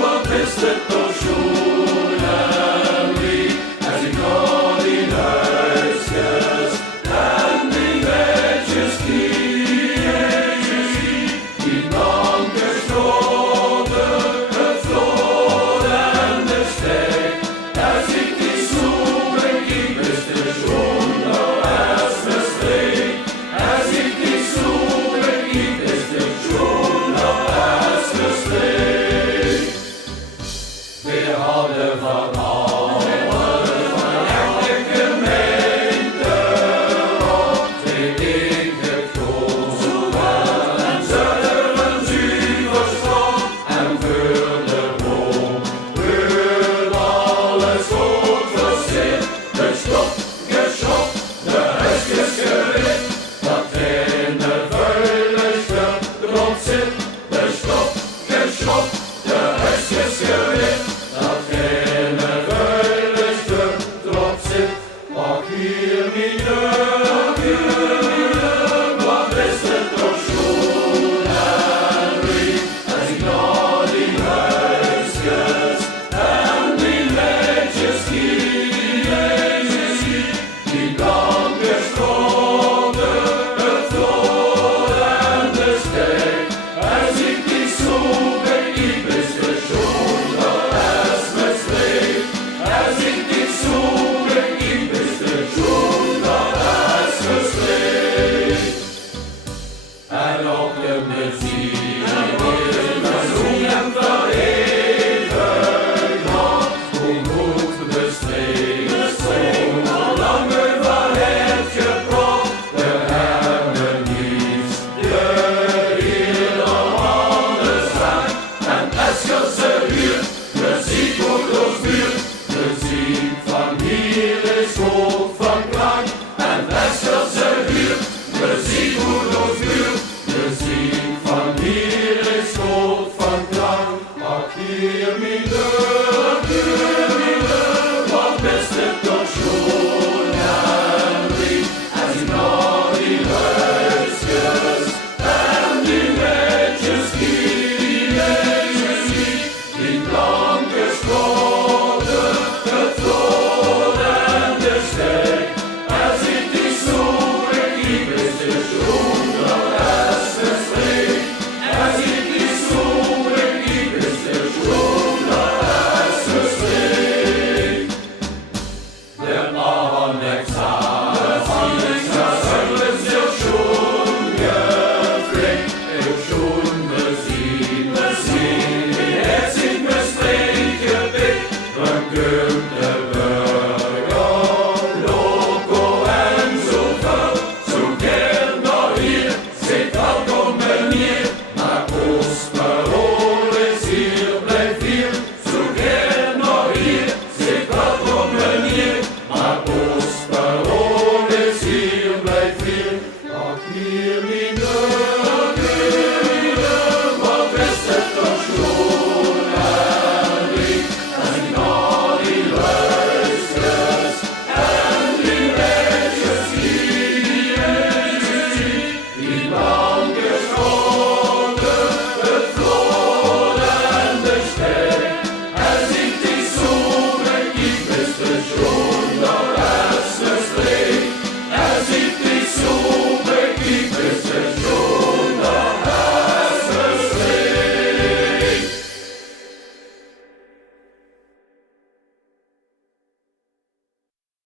Wat is het toch schoon en lief, als ik al in huisjes en die netjes kiesjes, die lang geschoten, het vloot en de steek, als ik die zoeken kiep, is de schoon nou als de steek, als ik die zoeken kiep, is de schoon nou als de steek. We hadden van